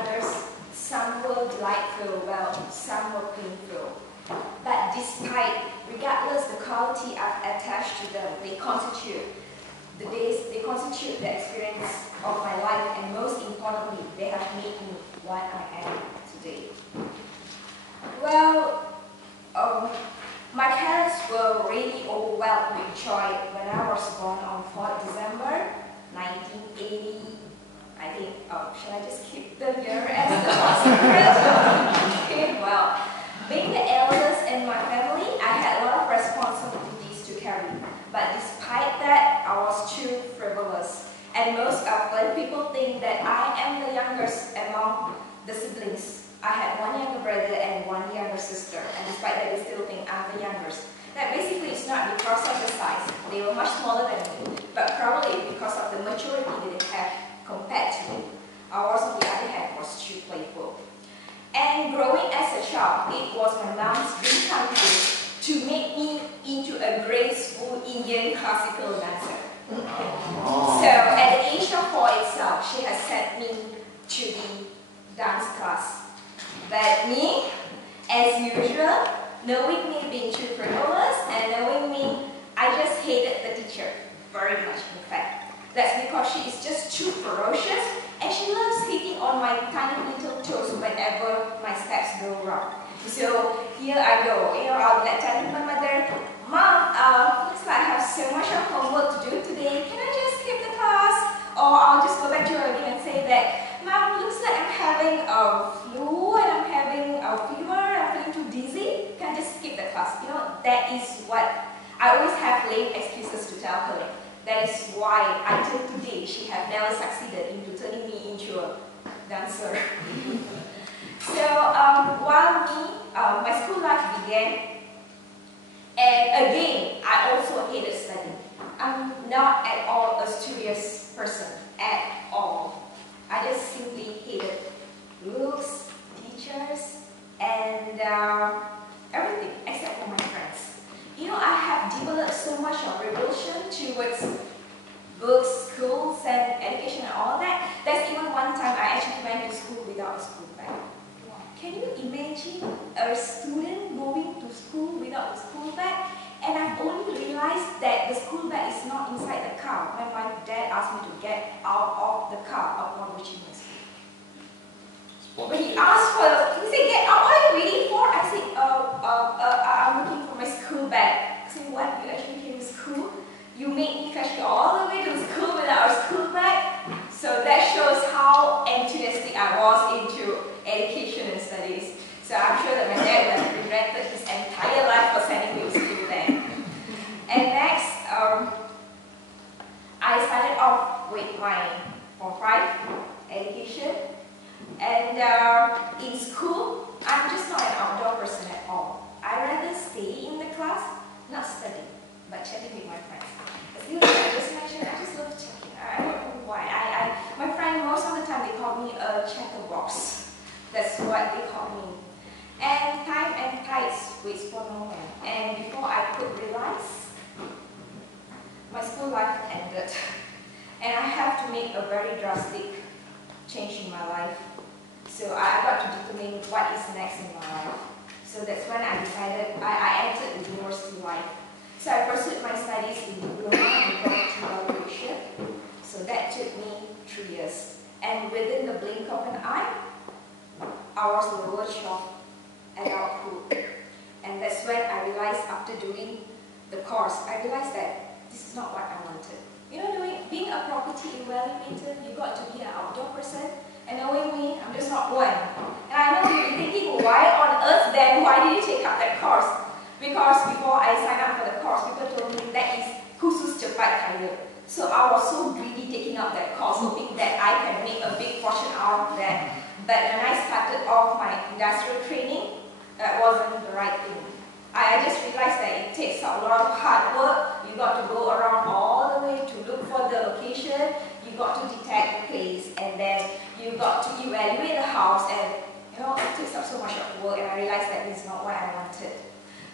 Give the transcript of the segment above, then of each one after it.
others, some were delightful, well, some were painful. But regardless the quality I've attached to them, they constitute the experience of my life, and most importantly, they have made me what I am today. Well, my parents were really overwhelmed with joy when I was born on 4th December 1980. I think, shall I just keep the year as the secret? Well, being the eldest in my family, I had a lot of responsibilities to carry. But despite that, I was too frivolous. And most often, people think that I am the youngest among the siblings. I had one younger brother and one younger sister. And despite that, they still think I'm the youngest. That basically it's not because of the size. They were much smaller than me. But probably because of the maturity that they have compared to me. I was, on the other hand, was too playful. And growing as a child, it was my mom's dream come true to make me into a graceful Indian classical dancer. So at the age of 4 itself, she has sent me to the dance class. But me, as usual, knowing me being too frivolous and knowing me, I just hated the teacher very much, in fact. That's because she is just too ferocious and she loves hitting on my tiny little toes whenever my steps go wrong. So here I go, I'll tell my mother, Mom, looks like I have so much of homework to do today. Can I just skip the class? Or I'll just go back to her again and say that, Mom, looks like I'm having a flu and I'm having a fever, I'm feeling too dizzy. Can I just skip the class? That is what I always have lame excuses to tell her. That is why, until today, she has never succeeded into turning me into a dancer. So, while my school life began, and again, I also hated studying. I'm not at all a studious person, at all. I just simply hated books, teachers, and everything except for my friends. I have developed so much of revulsion towards books, schools, and education and all that. There's even one time I actually went to school without a school bag. Can you imagine a student going to school without a school bag? And I've only realized that the school bag is not inside the car when my dad asked me to get out of the car upon reaching my school. When he asked he said, get out, what are you waiting for? I said, I'm looking for my school bag. I said, what, you actually came to school? You made me fetch you all the way to school without a school bag? So that shows how enthusiastic I was into education and studies. So I'm sure that my dad would have regretted his entire life for sending me to school then. And next, I started off with my Form 5 education. And in school, I'm just not an outdoor person at all. I rather stay in the class, not study, but chatting with my friends. As I just mentioned, I just love chatting. I don't know why. My friend, most of the time, they call me a chatterbox. That's what they call me. And time and tides waits for no man. And before I could realize, my school life ended. And I have to make a very drastic change in my life. So I got to determine what is next in my life. So that's when I decided, I entered the university life. So I pursued my studies in diploma and property valuation. So that took me 3 years. And within the blink of an eye, I was on the verge of adulthood. And that's when I realized, after doing the course, I realized that this is not what I wanted. Being a property evaluator, you got to be an outdoor person. And knowing me, I'm just not one. And I know you'll be thinking, why on earth then, why did you take up that course? Because before I signed up for the course, people told me that is khusus cepat kaya. So I was so greedy taking up that course, hoping that I can make a big fortune out of that. But when I started off my industrial training, that wasn't the right thing. I just realized that it takes a lot of hard work. You got to go around all the way to look for the location. You got to detect the place, and then you got to evaluate the house, and it takes up so much of work, and I realized that this is not what I wanted.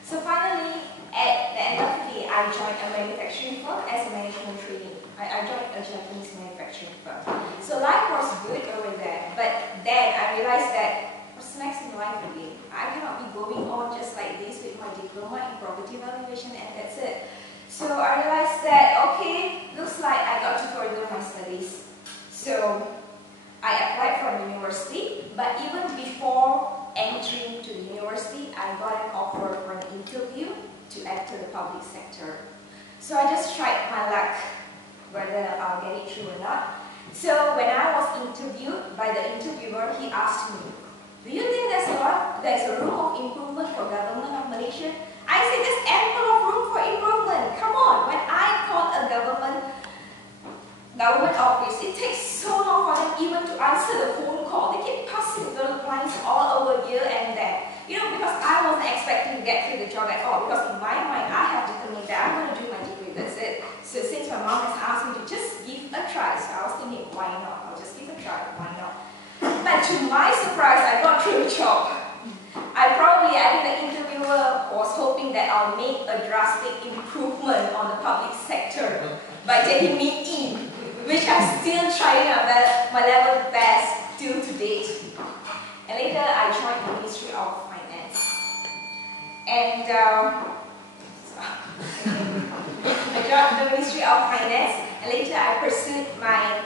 So finally, at the end of the day, I joined a manufacturing firm as a management trainee. I joined a Japanese manufacturing firm. So life was good over there, but then I realized that what's next in life again? I cannot be going on just like this with my diploma in property valuation and that's it. So I realized that, okay, looks like I got to further my studies. So I applied for university, but even before entering to the university, I got an offer for an interview to enter the public sector. So I just tried my luck, whether I'll get it through or not. So when I was interviewed by the interviewer, he asked me, do you think there's a room of improvement for government of Malaysia? I said there's ample of room for improvement. Come on, when I called a government office, it takes so long for them even to answer the phone call. They keep passing the lines all over here and there. You know, because I wasn't expecting to get through the job at all. Because in my mind, I have determined that I'm going to do my degree. That's it. So since my mom has asked me to just give a try, so I was thinking, why not? I'll just give a try. Why not? But to my surprise, I got through the job. I think the interviewer was hoping that I'll make a drastic improvement on the public sector by taking me in, which I'm still trying my level best till to date. And later I joined the Ministry of Finance. And I joined the Ministry of Finance, and later I pursued my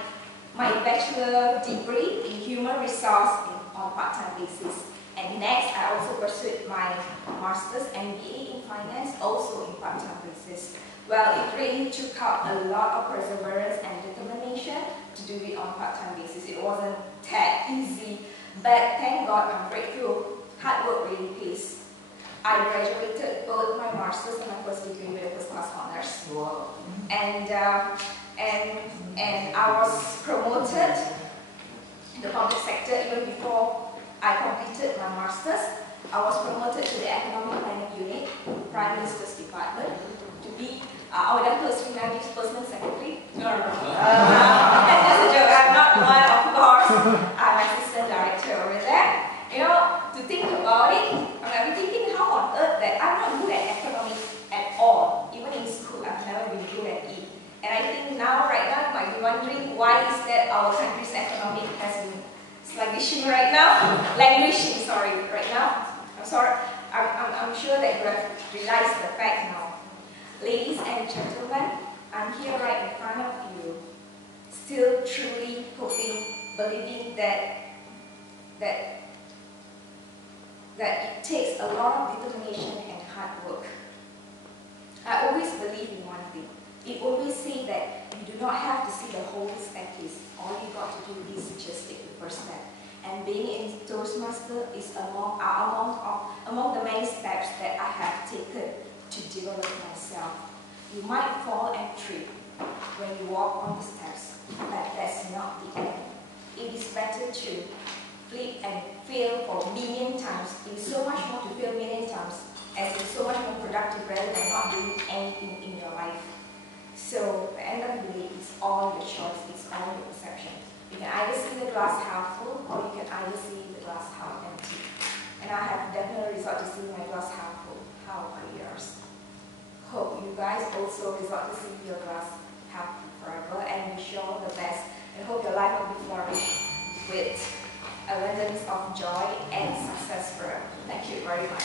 bachelor degree in human resource on part-time basis. And next, I also pursued my master's MBA in finance, also in part-time basis. Well, it really took out a lot of perseverance and determination to do it on part-time basis. It wasn't that easy, but thank God I'm grateful. Hard work really pays. I graduated both my master's and my first degree with first-class honors. Wow. And I was promoted in the public sector even before I completed my master's. I was promoted to the Economic Planning Unit, Prime Minister's Department, to be our Dato' Naji's personal secretary. No. That's a joke. I'm not the one, of course. I'm assistant director over there. You know, to think about it, I've been thinking how on earth that I'm not good at economics at all. Even in school, I've never been good at it. And I think now, right now, you might be wondering why is that our country's economic has been languishing right now. Right now. I'm sorry. I'm sure that you have realized the fact now. Ladies and gentlemen, I'm here right in front of you, still truly hoping, believing that it takes a lot of determination and hard work. I always believe in one thing. It always say that you do not have to see the whole staircase. All you got to do is just take the first step. And being in Toastmaster is among the many steps that I have taken to develop myself. You might fall and trip when you walk on the steps, but that's not the end. It is better to flip and fail for a million times. It is so much more to fail a million times, as it's so much more productive rather than not doing anything in your life. So, at the end of the day, it's all your choice, it's all your perception. You can either see the glass half full, or you can either see the glass half empty. And I have definitely resorted to seeing my glass half full. How about yours? Hope you guys also resort to see your glass half full forever, and wish you all the best. And hope your life will be flourished with abundance of joy and success forever. Thank you very much.